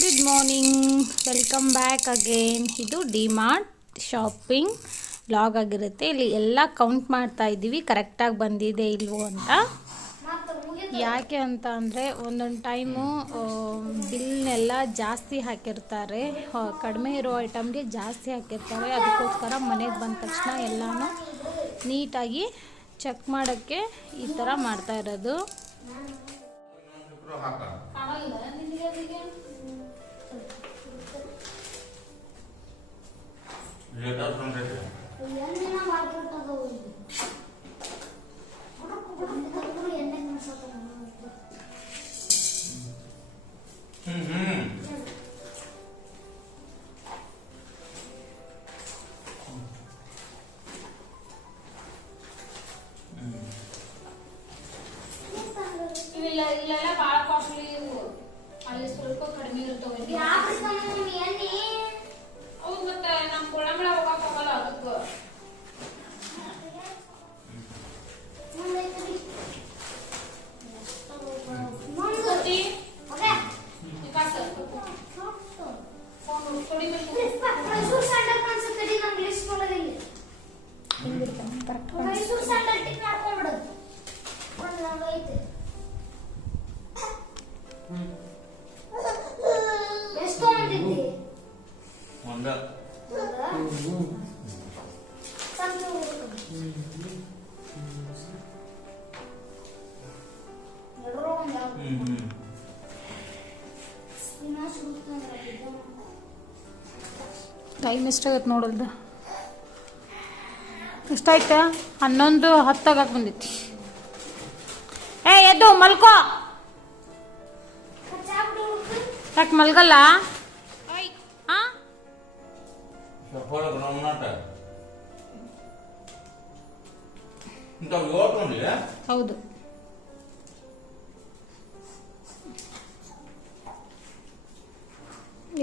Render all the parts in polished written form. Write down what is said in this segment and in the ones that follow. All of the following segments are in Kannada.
Good morning, welcome back again. ಇದು ಡಿಮಾರ್ಟ್ ಶಾಪಿಂಗ್ ವ್ಲಾಗ್ ಆಗಿರುತ್ತೆ. ಇಲ್ಲಿ ಎಲ್ಲ ಕೌಂಟ್ ಮಾಡ್ತಾ ಇದ್ದೀವಿ ಕರೆಕ್ಟಾಗಿ ಬಂದಿದೆ ಇಲ್ವೋ ಅಂತ. ಯಾಕೆ ಅಂತ ಅಂದರೆ ಒಂದೊಂದು ಟೈಮು ಬಿಲ್ನೆಲ್ಲ ಜಾಸ್ತಿ ಹಾಕಿರ್ತಾರೆ, ಕಡಿಮೆ ಇರೋ ಐಟಮ್ಗೆ ಜಾಸ್ತಿ ಹಾಕಿರ್ತಾರೆ. ಅದಕ್ಕೋಸ್ಕರ ಮನೆಗೆ ಬಂದ ತಕ್ಷಣ ಎಲ್ಲನೂ ನೀಟಾಗಿ ಚೆಕ್ ಮಾಡೋಕ್ಕೆ ಈ ಥರ ಮಾಡ್ತಾ ಇರೋದು. ಇಲ್ಲೆಲ್ಲ ಭಾಳ ಕಾಸ್ಟ್ಲಿ ಇವು, ಅಲ್ಲಿ ಸ್ವಲ್ಪ ಕಡಿಮೆ ಇರ್ತವೆ. ಹೌದು, ಮತ್ತೆ ನಮ್ಮ ಕೊಳಂಬಳ ಹೋಗಕ್ಕೆ ಹೋಗಲ್ಲ ಅದಕ್ಕೆ. ಟೈಮ್ ಎಷ್ಟಾಗತ್ತೆ ನೋಡಲ್ದ, ಎಷ್ಟಾಯ್ತಾ? 11:10 ಆಗಕ್ಕೆ ಬಂದೈತಿ. ಎದ್ದು ಮಲ್ಕೋ. ಯಾಕೆ ಮಲ್ಗಲ್ಲ? ಹೌದು,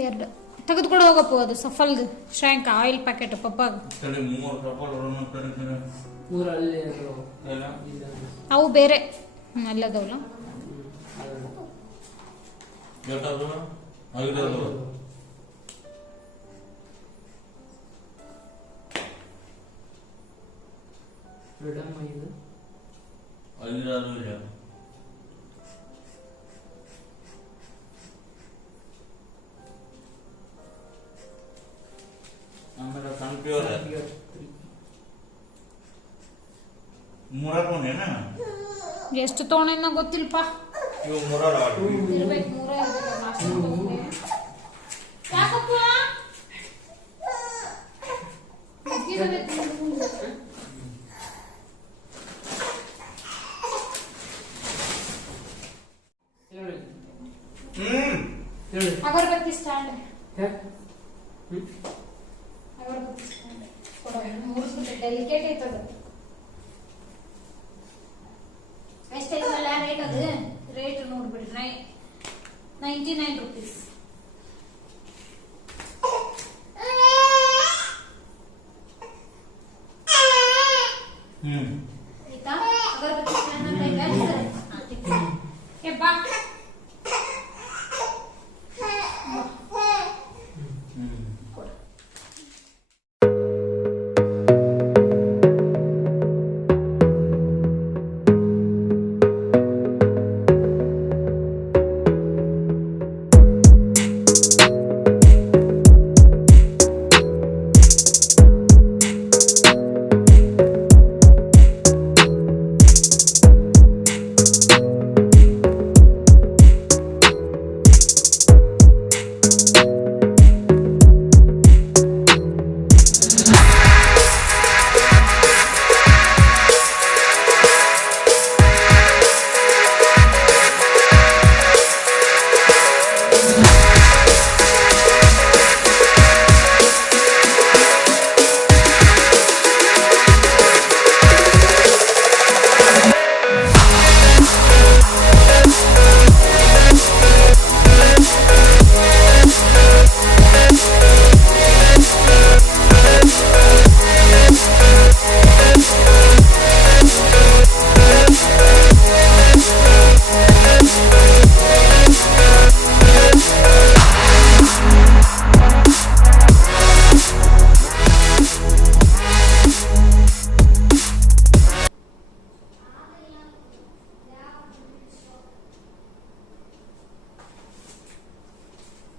ಎರಡು ತೆಗೆದುಕೊಂಡು ಹೋಗಪ್ಪ. ಅದು ಸಫಲ್ದು ಶ್ರ್ಯಾಂಕ್ ಆಯಿಲ್ ಪ್ಯಾಕೆಟ್ ಪಪ್ಪಾಗ ಅವು ಬೇರೆ ಅಲ್ಲದವಲ್ಲ. ಎಷ್ಟು ತೊಗೊಂಡ ಗೊತ್ತಿಲ್ಪ. ಅಗರಬತ್ತಿ ಸ್ಟ್ಯಾಂಡ್, ಅಗರಬತ್ತಿ ಸ್ಟ್ಯಾಂಡ್ ಮೂರಿಸ್ಬಿಟ್ಟೆ. ಡೆಲಿಕೇಟ್ ಐತದ. ಎಷ್ಟೈತಲ್ಲ ರೇಟ್? ಅದು ರೇಟ್ ನೋಡ್ಬಿಡ್ರಿ, 99 ರೂಪೀಸ್. ಆಯ್ತಾ? ಅಗರಬತ್ತಿ ಸ್ಟ್ಯಾಂಡ್ ಅಂತ ಬಾ.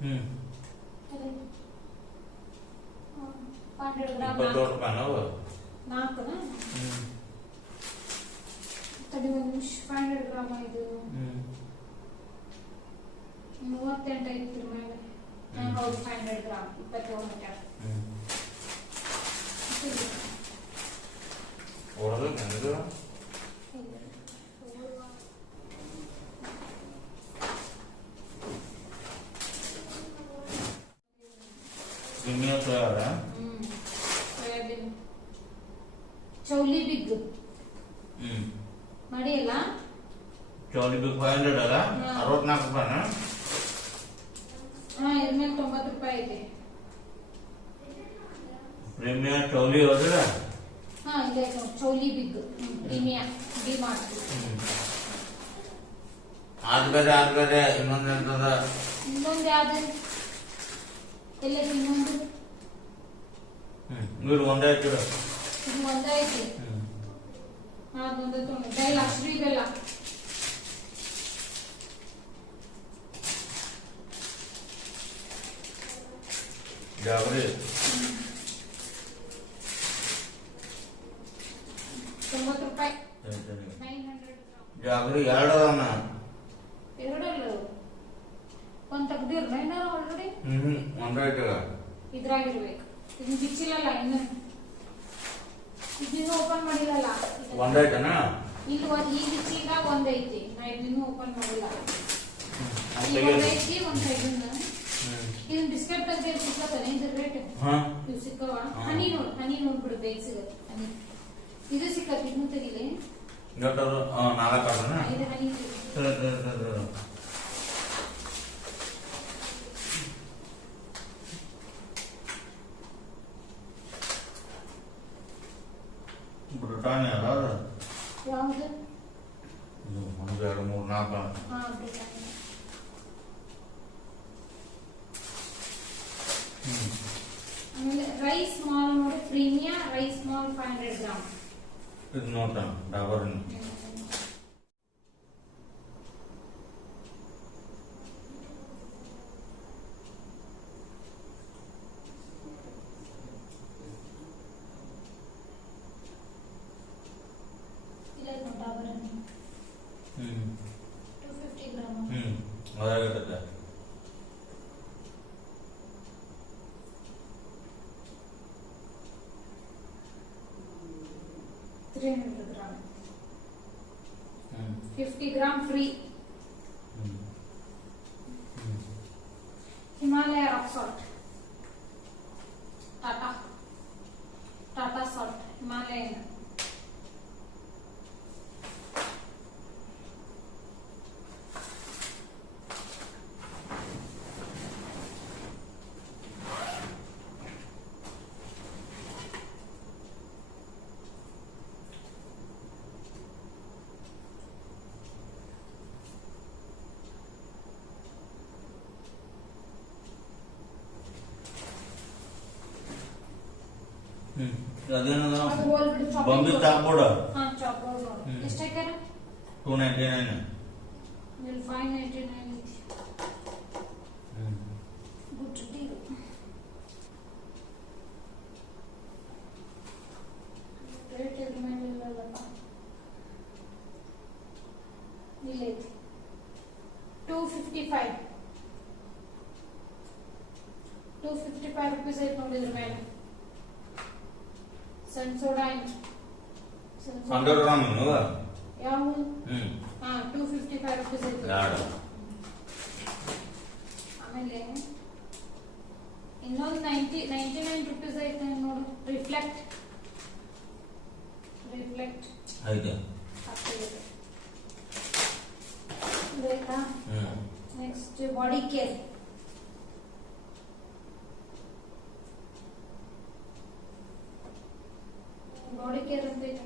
500 ಗ್ರಾಮ್ 27 ರೂಪಾಯಿ ನಾವು. 4 ತಡಿ ಒಂದು ನಿಮಿಷ. 500 ಗ್ರಾಮ್ ಇದು 38 ಐತಿ ಮೇಲೆ. ಹೌದು 500 ಗ್ರಾಮ್ 27 ಮೀಟರ್. ಓಡೋದು ನನಗೆ ಪ್ರೀಮಿಯರ್ ಸೋಯಾಬೀನ್. ಸೋಯಾಬೀನ್ ಚೌಲಿ ಬಿಗ್ ಮಾಡಿಯಲ್ಲ. ಚೌಲಿ ಬಿಗ್ 500 ಅಲ್ಲ, 64 ರೂಪಾಯಿನ. ಇದ್ರ ಮೇಲೆ 90 ರೂಪಾಯಿ ಐತಿ. ಪ್ರೀಮಿಯರ್ ಚೌಲಿ ಹೋದ್ರೆ ಇದೆ ಚೌಲಿ ಬಿಗ್ ಪ್ರೀಮಿಯರ್ ಡಿ ಮಾರ್ಟ್. ಆದ್ಬೇರೆ ಇನ್ನೊಂದು ಎಂತದ ಇನ್ನೊಂದು ಯಾವ್ದು ಎಲ್ಲ ಇನ್ನೊಂದು ಇವ್ರು ಒಂದೇ ಹಾಕಿರ. ಇದು ಒಂದೈತಿ. ಅದೊಂದು ತೊಗೊಂಡು ಬೆಲ್ಲ ಶ್ರೀ ಬೆಲ್ಲ. ಜಾಗ್ರಿ 90 ರೂಪಾಯಿ. 900 ಜಾಗ್ರಿ 2 ಅದಾವನ. ಎರಡಲ್ಲ ಒಂದ್ ತೆಗ್ದಿರ ಆಲ್ರೆಡಿ. ಒಂದೇ ಹಾಕಿರ. ಇದ್ರಾಗಿರ್ಬೇಕು. ಇದನ್ನ ಬಿಚ್ಚಿಲ್ಲಲ್ಲ ಇನ್ನು. ಇದನ್ನು ಓಪನ್ ಮಾಡಿರಲ್ಲ. ಒಂದೇ ಐತನ. ಇಲ್ಲಿ ಈ ಬಿಚ್ಚಿಲ್ಲ ಒಂದೈತಿ. ನಾ ಇದನ್ನು ಓಪನ್ ಮಾಡಿಲ್ಲ. ಒಂದೈತಿ ಒಂದ್ ಇದನ್ನ. ಇದನ್ನ ಬಿಸ್ಕೆಟ್ ತೆಗ್ದು ಸಿಕ್ಕತ್ತಾನೆ ಇದ್ರ ರೇಟ್. ಇವು ಸಿಕ್ಕವ. ಹನಿ ನೋಡ್ಬಿಡು ಬೇಗ ಸಿಗತ್ತೆ. ಹನಿ ಇದು ಸಿಕ್ಕತ್ತೆ. ಇನ್ನು ತೆಗಿಲಿ. ಇದು 4 ಆದನ. ಇದು ಹನಿ ಬ್ರಿಟಾನಿಯಾ ಅಲ್ಲ. ಯಾವುದು? 1 2 3 4. ಬ್ರಿಟಾನಿಯಾ. ಆಮೇಲೆ ರೈಸ್ ಸ್ಮಾಲ್ ನೋಡಿ ಪ್ರೀಮಿಯಾ ರೈಸ್ ಸ್ಮಾಲ್ 500 ಗ್ರಾಮ್. ಇದು ನೋಟ ಡಾಬರ್. ಇಲ್ಲ ಡಾಬರ್ 250 ಗ್ರಾಮ್. ಅದಾಗುತ್ತೆ. $300 gram. 50 gram free. Himalaya rock salt. Tata salt Himalayan. ಅದೇನದ ಅದು ಹೋಲ್ಬಿಟ್ಟು ಬಾಂಬೆ ಚಾಪೋಡ. ಚಾಪೋಡ್ ಎಷ್ಟೈತೆ? 299. ಇಲ್ಲಿ 599 ಐತಿ. Good deal. ರೇಟ್ ಇದ್ರ ಮೇಲೆ ಇಲ್ಲಲ್ಲಪ್ಪ. ಇಲ್ಲೈತಿ 255. 255 rupees ಐತಿ ನೋಡಿದ್ರ ಮೇಲೆ. ಸೆನ್ಸೋಡೈನ್ 100 ಗ್ರಾಮ್ ಅನ್ನುವ ಯಾವ 255 rupees ಐತಿ. ಆಮೇಲೆ ಇನ್ನೊಂದು 99 rupees ಐತಿ ನೋಡು. ರಿಫ್ಲೆಕ್ಟ್ ಐತೆ. ಬೇಕಾ? Next body care. Body care ಅಂತ ಐತೆ.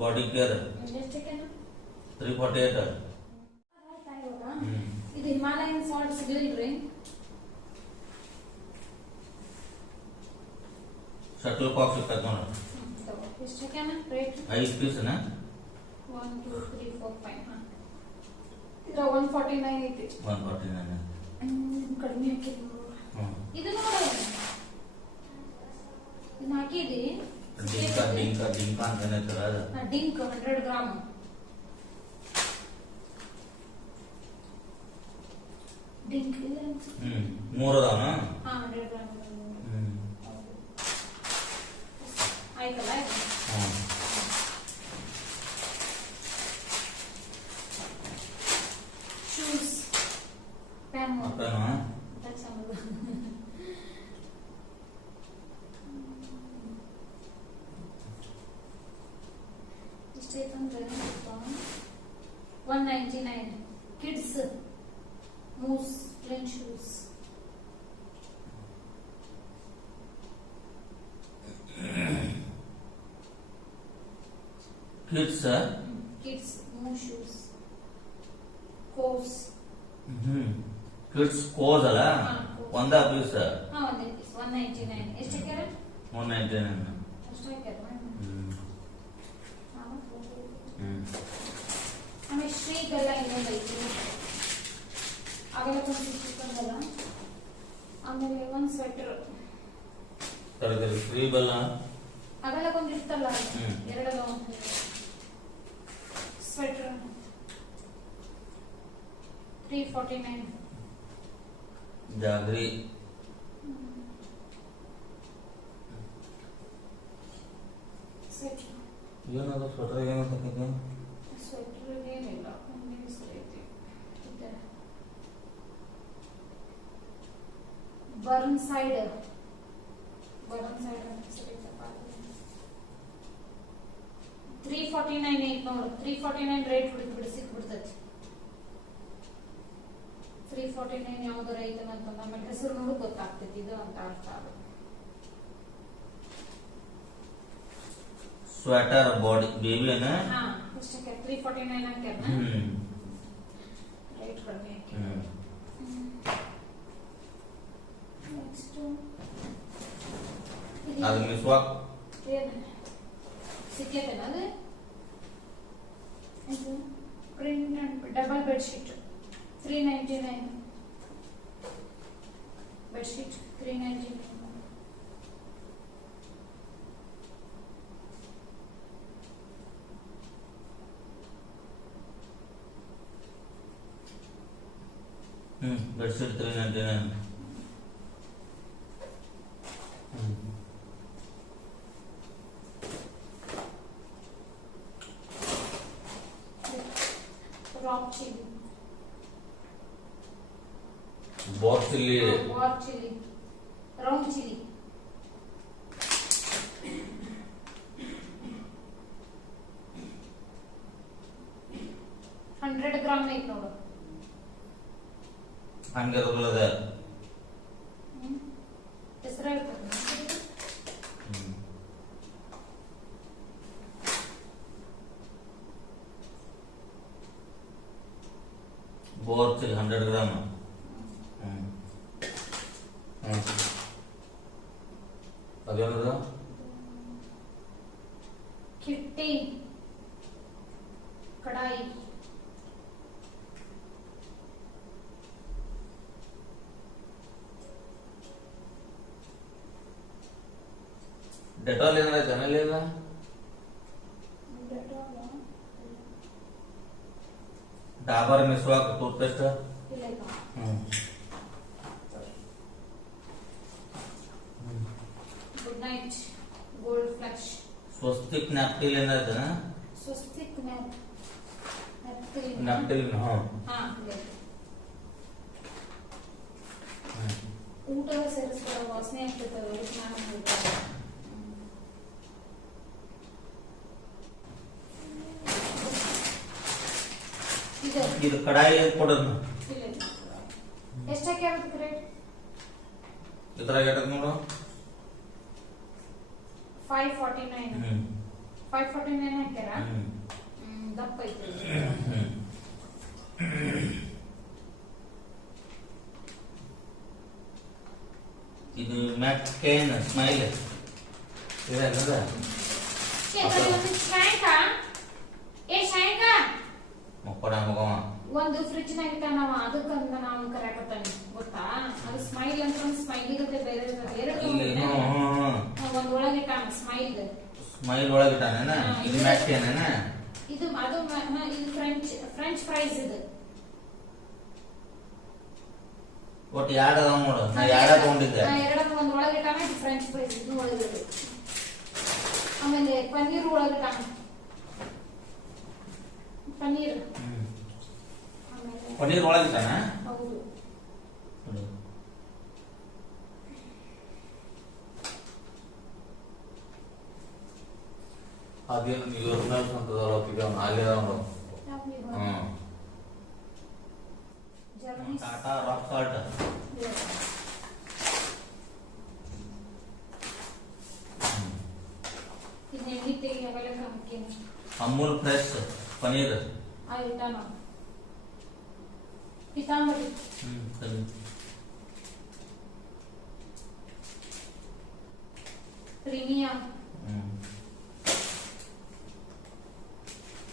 ಬಾಡಿ ಕೇರ್ ಎಷ್ಟಕ್ಕೆ? 348. ಇದು ಹಿಮಾಲಯನ್ ಸಾಲ್ಟ್ ಸಿಗಲ್ರಿ. ಶಟಲ್ ಕಾಕ್ ಸಿಗ್ತದೆ ನೋಡು. ಎಷ್ಟು ಹಾಕ್ಯಾನ ರೇಟ್? 5 ಪೀಸ್ನ 1 2 3 4 5 ಹಾಂ ಇದ್ರ 149 ಐತಿ. 149. ಕಡಿಮೆ ಹಾಕಿದ್ ನೋಡು. ಇದು ನೋಡು ಇದನ್ನ ಹಾಕಿದಿ ಡಿಂಕ ಅಂತ ಏನೈತಲ್ಲ ಅದು. ಡಿಂಕ್ 100 ಗ್ರಾಮ್. ಡಿಂಕ್ ಇದೆ ಅನ್ಸುತ್ತೆ. 3 ಅದಾವನ? ಹಾ 100 ಗ್ರಾಮ್. ಆಯ್ತಲ್ಲ ಇದು? ಶೂಸ್ ಪ್ಯಾನ್ ಎಷ್ಟೈತಂದ್ರೆ 199 ಕಿಡ್ಸ್ ಮೂಸ್ ಪ್ಲೇನ್ ಶೂಸ್. ಕಿಡ್ಸ್ ಮೂಸ್ ಶೂಸ್ ಕೋಸ್. ಕಿಡ್ಸ್ ಕೋಸ್ ಅಲ್ಲ? ಒಂದ ಪೀಸ್? ಹಾ ಒಂದೇ ಪೀಸ್ 199. ಎಷ್ಟು ಹಾಕ್ಯಾರ? 199. ಅಷ್ಟು ಹಾಕ್ಯಾರ. ಆಮೇಲೆ ಶ್ರೀಗೆಲ್ಲ ಇನ್ನೊಂದು ಐತಿ ಅವೆಲ್ಲ ಕೊಂಡ್ಸಿಕ್ಕಂದಲ್ಲ. ಆಮೇಲೆ ಒಂದು ಸ್ವೆಟರ್ ಶ್ರೀಬಲ್ಲ ಅವೆಲ್ಲ ಕೊಂದಿರ್ತಲ್ಲ ಎರಡಲ್ಲ ಸ್ವೆಟರ್ 349. ಜಾಗ್ರಿ ಸ್ವೆಟರ್ ಏನದು ಸ್ವೆಟರ್ ಏನಂತ ಸ್ವೆಟರ್ ಏನಿಲ್ಲ ಐತಿ. ಬರ್ನ್ ಸೈಡ್ ಅಂತ 349 ಐತಿ ನೋಡು. 349 ರೇಟ್ ಬಿಡಿ ಸಿಕ್ಬಿಡ್ತೈತಿ. 349 ಯಾವ್ದಾರ ಐತನ ಅಂತಂದ ಆಮೇಲೆ ಹೆಸರು ನೋಡು ಗೊತ್ತಾಗ್ತೈತಿ ಇದು ಅಂತ ಅರ್ಥ ಆಗುತ್ತೆ. ಸ್ವೆಟರ್ ಬಾಡಿ ಬೇಬಿ ಅನ್ನ ಹಾ ಎಷ್ಟಕ್ಕೆ 349 ಹಾಕ್ಯಾರ. ರೇಟ್ ಕಡಿಮೆ ಹಾಕ್ಯಾರ. ನೆಕ್ಸ್ಟ್ ಅದು ಮಿಸ್ವಾಕ್ ಏನು ಸಿಕ್ಕೇತೇನ ಅದು? ಇದು print and double bedsheet 399. Bedsheet 399. Bedsheet 399. Rock chilli bar chilli round chilli 100 gram ಐತಿ ನೋಡು. ಹಂಗಿರೋದ ಹೆಸರು ಹೇಳ್ತಾರೆ ಬಾರ್ ಚಿಲ್ಲಿ 100 ಗ್ರಾಮ್. ಅದೇನದು? ಕಿಟ್ಟಿ ಕಡಾಯಿ ಡೆಟಾಲ್ ಏನಾರ ಚಾನಲ್ ಇಲ್ಲ? Dabur Meswak toothpaste Good Knight Gold Flash Swastik napkin ಏನಾಯ್ತ? ಸ್ವಸ್ತಿಕ್ ನ್ಯಾಪ್ಕಿಲ್ ಊಟ ಸೇರಿಸ್ಕೊಳ್ಳೋ ವಾಸನೆ ಆಗ್ತದೆ. ಇದು ಕಡಾಯಿ ಕೊಡೋದು ಎಷ್ಟಕ್ಕೆ ಆಗುತ್ತೆ ರೇಟ್? ಇದ್ರಾಗ ಎಷ್ಟಕ್ಕೆ ನೋಡು? 549. 549 ಹಾಕ್ಯಾರ. ದಪ್ಪ ಐತೆ ಇದು ಮ್ಯಾಕ್ ಕೇನ್ ಸ್ಮೈಲ್ ಇದೇನದ ಒಂದು ಶಾಂಕ ಮಕ್ಕಳ ಮಗವ ಒಂದು ಫ್ರಿಜ್ ನಾಗ ಇಟ್ಟಾನವ ಅದಕ್ಕಂತ ನಾವು ಕರೆಯಕತ್ತಾನೆ ಗೊತ್ತಾ ಅದು ಸ್ಮೈಲ್ ಅಂತ ಒಂದು ಸ್ಮೈಲ್ ಇರುತ್ತೆ ಬೇರೆ ಎರಡು ಒಂದ್ ಒಳಗೆ ಇಟ್ಟಾನ ಸ್ಮೈಲ್ ಒಳಗಿಟ್ಟಾನೇನ ಇದು ಮ್ಯಾಕ್ಟೇನೇನ ಇದು ಅದು ಇದು ಫ್ರೆಂಚ್ ಫ್ರೈಸ್ ಇದು ಒಟ್ಟು ಎರಡು ಅದಾವ ನೋಡು ನಾ ಎರಡು ತಗೊಂಡಿದ್ದೆ ಎರಡನ್ನ ಒಂದ್ ಒಳಗೆ ಇಟ್ಟಾನ ಇದು ಫ್ರೆಂಚ್ ಫ್ರೈಸ್ ಇದು ಒಳಗೆ ಆಮೇಲೆ ಪನ್ನೀರ್ ಒಳಗೆ ಇಟ್ಟಾನ ಪನ್ನೀರ್ ಪನ್ನೀರ್ ಒಳಗಿಟ್ಟಾನ ಹೌದು ಅದೇನು ಯೂರ್ನಲ್ಸ್ ಅಂತದಲ್ಲ ಅಲ್ಲಿ ಅದಾವ ನೋಡು Tata rock salt Amul fresh paneer Pitambari ಸರಿ ಪ್ರೀಮಿಯಂ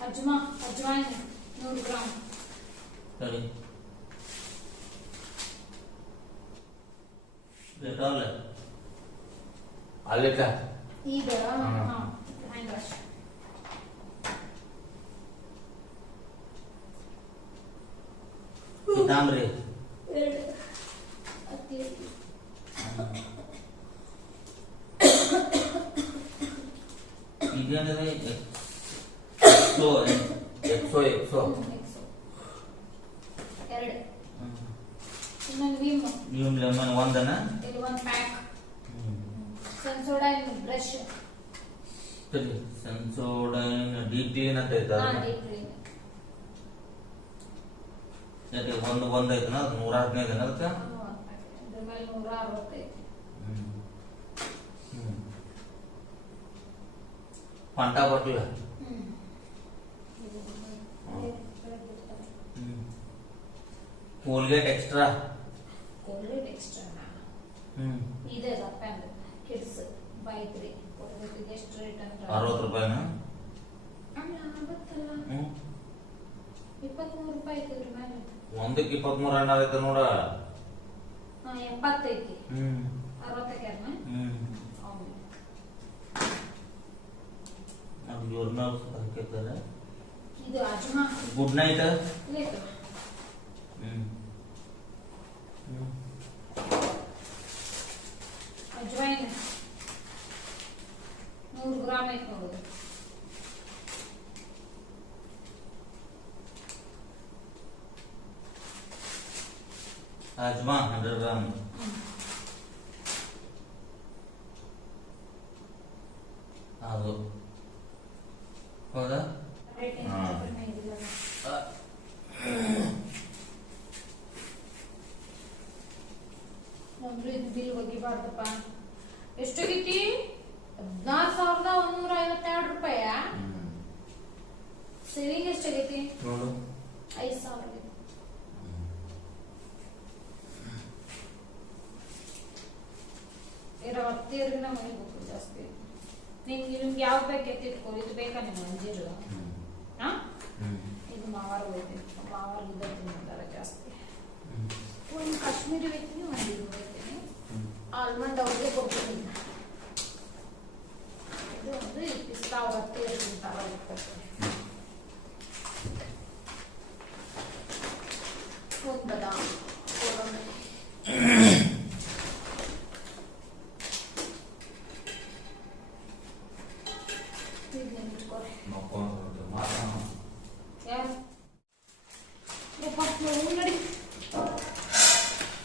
ಅಜ್ವಾಯಿನ್ 100 ಗ್ರಾಂ ಸರಿ ಡೆಟಾಲ್ ಅಲ್ಲಿಕ ಈಗ ಹ್ಯಾಂಡ್ ವಾಶ್ ಪಿತಾಂಬರಿ ಇದೇನಿದೆ ಎಕ್ಸೋ ಎರಡು ಇನ್ನೊಂದು ವಿಮ್ ಲೆಮನ್ ಒಂದನ ಇಲ್ಲಿ ಒಂದು ಪ್ಯಾಕ್ ಸೆನ್ಸೋಡೈನ್ ಬ್ರಷ್ ಸರಿ ಸೆನ್ಸೋಡೈನ್ ಡೀಪ್ ಕ್ಲೀನ್ ಅಂತ ಐತೆ ಯಾಕೆ ಒಂದು ಐತನ ಅದು 115 ಅದಕ್ಕೆ ಅದ್ರ ಮೇಲೆ 165 ಪಂಟ ಬಟ್ಲ ಕೋಲ್ಗೇಟ್ ಎಕ್ಸ್ಟ್ರಾ ಇದೆ ರಪ್ಪ ಕಿಡ್ಸ್ ಬೈಕ್ರಿ ಎಷ್ಟು ರೇಟ್ ಅಂತ 60 ರೂಪಾಯಿನ ಅಲ್ಲ ಆಗುತ್ತಲ್ಲ 23 ರೂಪಾಯಿ ಐತಿ ಇದ್ರ ಮೇಲೆ ಒಂದಕ್ಕೆ 23 ಹಣ್ಣು ಆಗೈತೆ ನೋಡ 70 ಐತಿ 60 ಅದು ಯೂರ್ನಲ್ಸ್ ಹಾಕಿರ್ತಾರೆ ಇದು ಅಜ್ಮಾ ಗುಡ್ ನೈಟ್ ಲೇಟ್ ಅಜ್ವಾಯಿನ್ 100 ಗ್ರಾಂ ಐತಿ ನೋಡು ಅಜ್ಮಾ 100 ಗ್ರಾಂ ಅದು ಹೌದಾ ಬಿಲ್ ಒಗಿಬಾರ್ದಪ್ಪ ಎಷ್ಟಾಗೈತಿ 14152 ರೂಪಾಯ ಸೇವಿಂಗ್ ಎಷ್ಟಾಗೈತಿ ನೋಡು 5000 ಹತ್ತಿರನ ಮರಿಬೇಕು ಜಾಸ್ತಿ ನಿಮ್ಗೆ ಯಾವ ಬೇಕೈತಿ ಇಟ್ಕೊ ಇದು ಬೇಕಾ ನಿಮ್ಗೆ ಅಂಜೀರು ಇದು ಮಾವಾರ ಹೋಯ್ತೀನಿ ಮಾವಾರ ಇದ್ದರೆ ಜಾಸ್ತಿ ಒಂದು ಕಾಶ್ಮೀರಿ ಹೋಯ್ತೀನಿ ಒಂದು ಇದು ಹೋಯ್ತೀನಿ ಆಲ್ಮಂಡ್ ಅವ್ರಿಗೆ ಕೊಡ್ತೀನಿ ಇದು ಒಂದು ಪಿಸ್ತಾ ಅವ್ರ ಹತ್ತಿರ ತಿಂತಾರ ಕೊಡ್ತೀನಿ ಒಂದು ಬದಾಮ್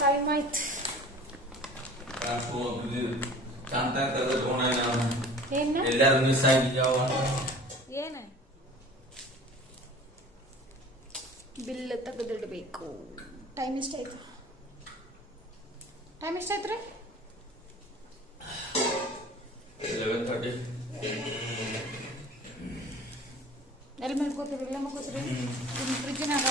ಟೈಮ್ ಆಯ್ತು ಚಂದ ತೆಗೆದುಕೊಂಡ ಏನು ಎಲ್ಲಾರು ಮಿಸ್ ಆಗಿದ್ದಾವ ಏನ ಬಿಲ್ ತೆಗೆದಿಡಬೇಕು ಟೈಮ್ ಎಷ್ಟಾಯ್ತು ರೀ 11:30 ಎಲ್ಲಿ ಮಲ್ಕೋತೀರಿ ಇಲ್ಲ ಮಲ್ಕೋತೀರಿ ಫ್ರಿಜ್ಜಿನಾಗ